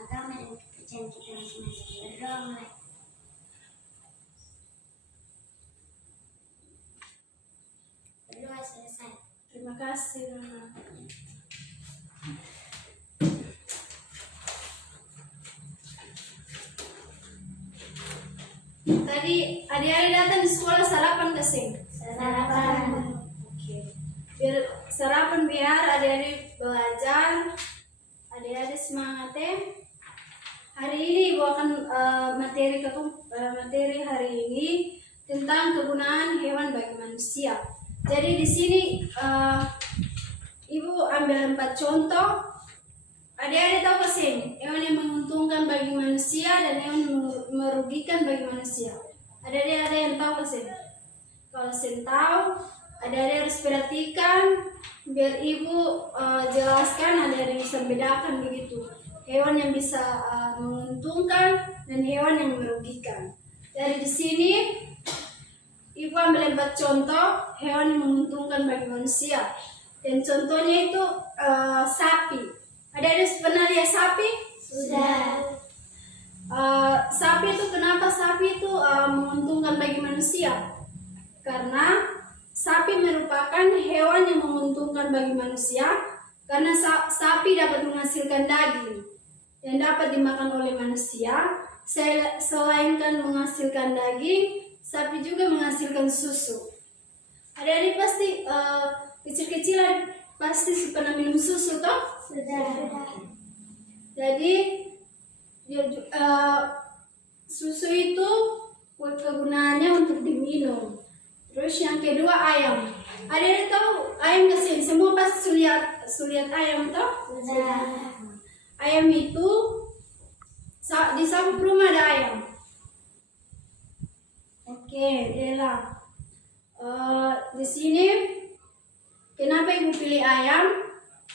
agama dan kepercayaan kita masing-masing. Berdoa mulai. Berdoa selesai. Terima kasih, Mama. Tadi adik-adik datang di sekolah sarapan kasih? Sarapan. Oke. Biar sarapan biar adik-adik belajar, adik-adik semangat ya. Hari ini Ibu akan materi hari ini tentang kegunaan hewan bagi manusia. Jadi di sini Ibu ambil 4 contoh. Adik-adik tahu kasih hewan yang menguntungkan bagi manusia dan hewan merugikan bagi manusia. Adik-adik ada yang tahu kasih? Kalau saya tahu, adik-adik harus perhatikan biar Ibu jelaskan, adik-adik bisa bedakan begitu. Hewan yang bisa menguntungkan dan hewan yang merugikan. Dari di sini Ibu ambil 4 contoh hewan yang menguntungkan bagi manusia. Dan contohnya itu sapi. Adik-adik pernah lihat sapi? Sudah. Sapi itu kenapa sapi itu menguntungkan bagi manusia? Karena sapi merupakan hewan yang menguntungkan bagi manusia karena sapi dapat menghasilkan daging yang dapat dimakan oleh manusia. Selain kan menghasilkan daging, sapi juga menghasilkan susu. Adik-adik pasti kecil-kecilan pasti pernah minum susu toh? Sudah. Jadi susu itu kegunaannya untuk diminum. Terus yang kedua ayam. Adik-adik tahu ayam kesini semua pasti lihat ayam toh? Sudah. Ayam itu di satu rumah ada ayam. Oke, Dela. Di sini kenapa Ibu pilih ayam?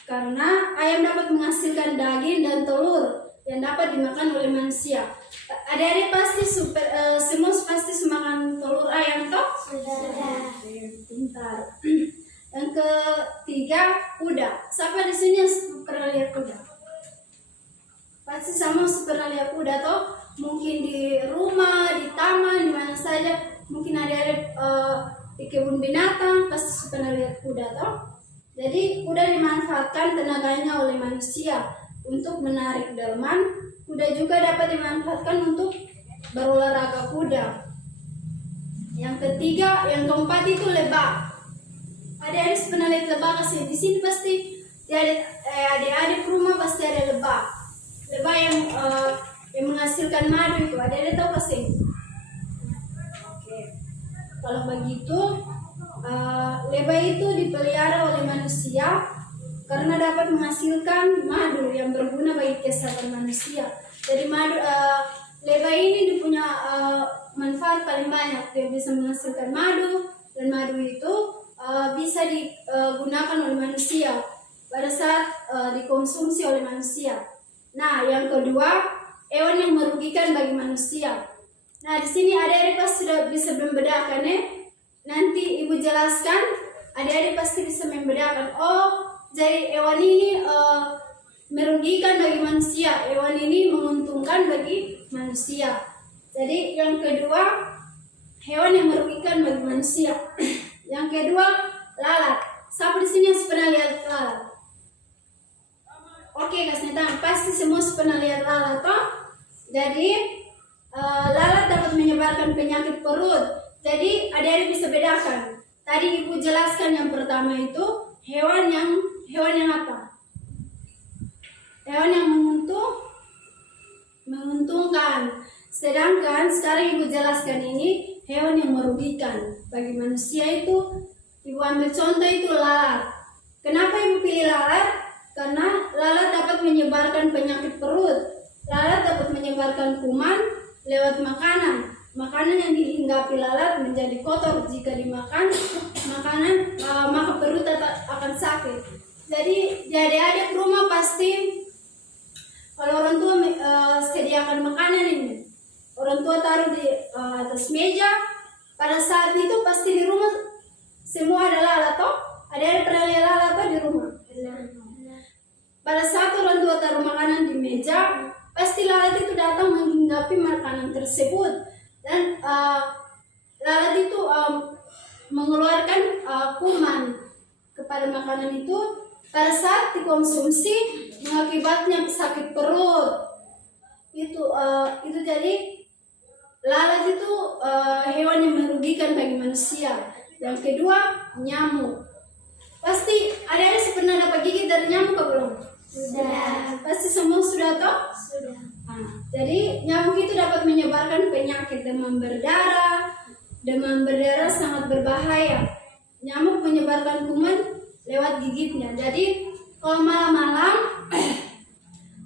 Karena ayam dapat menghasilkan daging dan telur yang dapat dimakan oleh manusia. Adik-adik pasti semua pasti semakan telur ayam toh? Sudah. Pintar. Yang ketiga kuda. Siapa di sini yang pernah lihat kuda? Pasti sama pernah lihat kuda toh? Mungkin di rumah, di taman, di mana saja. Mungkin adik-adik di kebun binatang pasti pernah lihat kuda toh? Jadi kuda dimanfaatkan tenaganya oleh manusia untuk menarik delman. Kuda juga dapat dimanfaatkan untuk berolahraga kuda. Yang yang keempat itu lebah. Adik-adik pernah lihat lebah kasih? Di sini pasti adik-adik rumah pasti ada lebah. Lebah yang menghasilkan madu itu. Adik-adik tahu kasih? Oke. Kalau begitu lebah itu dipelihara oleh manusia karena dapat menghasilkan madu yang berguna bagi kesehatan manusia. Jadi lebah ini punya manfaat paling banyak. Dia bisa menghasilkan madu dan madu itu bisa digunakan oleh manusia pada saat dikonsumsi oleh manusia. Nah, yang kedua, hewan yang merugikan bagi manusia. Nah, di sini adik-adik pasti sudah bisa membedakan ya. Nanti Ibu jelaskan, adik-adik pasti bisa membedakan. Oh, jadi hewan ini merugikan bagi manusia, hewan ini menguntungkan bagi manusia. Jadi yang kedua, hewan yang merugikan bagi manusia. Yang kedua, lalat. Siapa di sini yang pernah lihat lalat? Oke, kasih tangan. Pasti semua pernah lihat lalat, toh? Jadi lalat dapat menyebarkan penyakit perut. Jadi adik-adik bisa bedakan. Tadi Ibu jelaskan yang pertama itu hewan yang apa? Hewan yang menguntungkan. Sedangkan sekarang Ibu jelaskan ini hewan yang merugikan. Bagi manusia itu Ibu ambil contoh itu lalat. Kenapa Ibu pilih lalat? Karena lalat dapat menyebarkan penyakit perut. Lalat dapat menyebarkan kuman lewat makanan. Makanan yang dihinggapi lalat menjadi kotor jika dimakan makanan, maka perut akan sakit. Jadi adik-adik rumah pasti kalau orang tua sediakan makanan ini, orang tua taruh di atas meja, pada saat itu pasti di rumah semua ada lalat toh? Adik-adik pernah lihat lalat toh di rumah? Pada saat orang tua taruh makanan di meja, pasti lalat itu datang menghinggapi makanan tersebut dan lalat itu mengeluarkan kuman kepada makanan itu. Pada saat dikonsumsi mengakibatnya sakit perut. Itu jadi lalat itu hewan yang merugikan bagi manusia. Yang kedua, nyamuk. Pasti ada pernah dapat gigit dari nyamuk atau belum? Sudah. Pasti semua sudah tahu? Sudah. Jadi nyamuk itu dapat menyebarkan penyakit demam berdarah. Demam berdarah sangat berbahaya. Nyamuk menyebarkan kuman lewat gigitnya. Jadi kalau malam-malam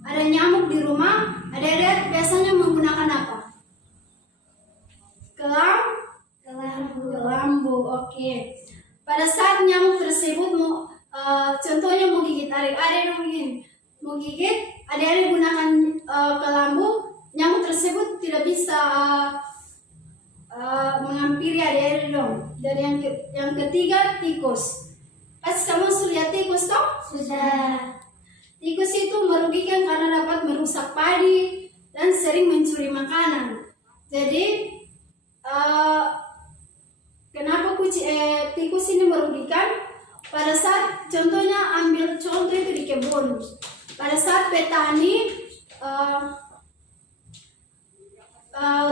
ada nyamuk di rumah, ada biasanya menggunakan apa? Kelambu. Oke. Pada saat nyamuk tersebut contohnya mau gigit adik-adik begini, mau gigit, adik-adik gunakan kelambu, nyamuk tersebut tidak bisa menghampiri adik-adik dong. Dan yang ketiga, tikus. Pasti kamu sudah lihat tikus toh? Sudah. Tikus itu merugikan karena dapat merusak padi dan sering mencuri makanan. Jadi kenapa tikus ini merugikan? Pada saat contohnya ambil contoh itu di kebun. Pada saat petani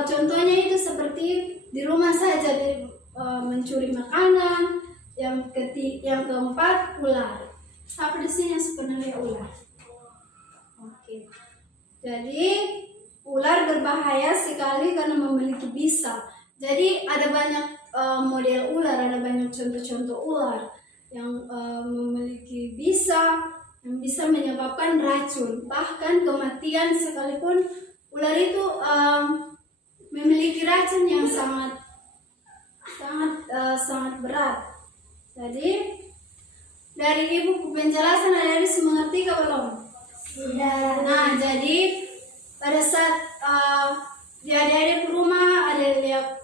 contohnya itu seperti di rumah saja mencuri makanan. Yang keempat, ular. Siapa di sini yang sebenarnya ular? Oke. Jadi ular berbahaya sekali karena memiliki bisa. Jadi ada banyak model ular, ada banyak contoh-contoh ular yang memiliki bisa, yang bisa menyebabkan racun, bahkan kematian sekalipun. Ular itu memiliki racun yang sangat berat. Jadi dari ibu penjelasan adik-adik mengerti ke belum? Sudah. Nah, jadi pada saat di adik-adik rumah ada lihat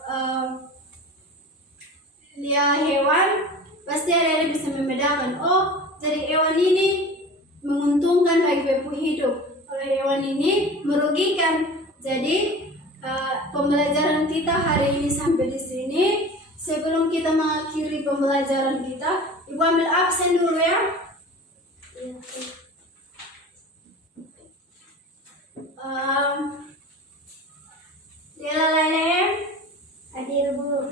hewan, pasti adik-adik bisa membedakan. Oh, jadi hewan ini menguntungkan bagi bepu hidup. Kalau hewan ini merugikan. Jadi pembelajaran kita hari ini sampai di sini. Sebelum kita mengakhiri pembelajaran kita, Ibu ambil absen dulu ya. Dela Lailem, Hadir Bu.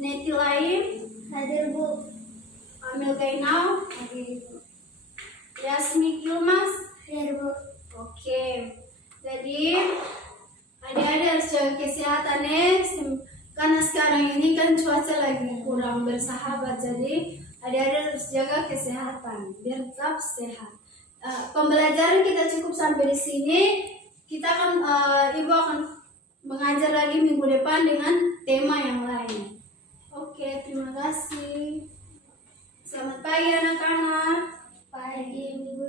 Neti Laim, Hadir Bu. Amil Gainau, Hadir Bu. Yasmi Kilmas. Hadir Bu. Oke, jadi adik-adik harus jaga kesehatan ya. Karena sekarang ini kan cuaca lagi kurang bersahabat, jadi adik-adik harus jaga kesehatan biar tetap sehat. Pembelajaran kita cukup sampai di sini. Kita akan Ibu akan mengajar lagi minggu depan dengan tema yang lain. Oke, terima kasih. Selamat pagi anak-anak. Pagi Bu.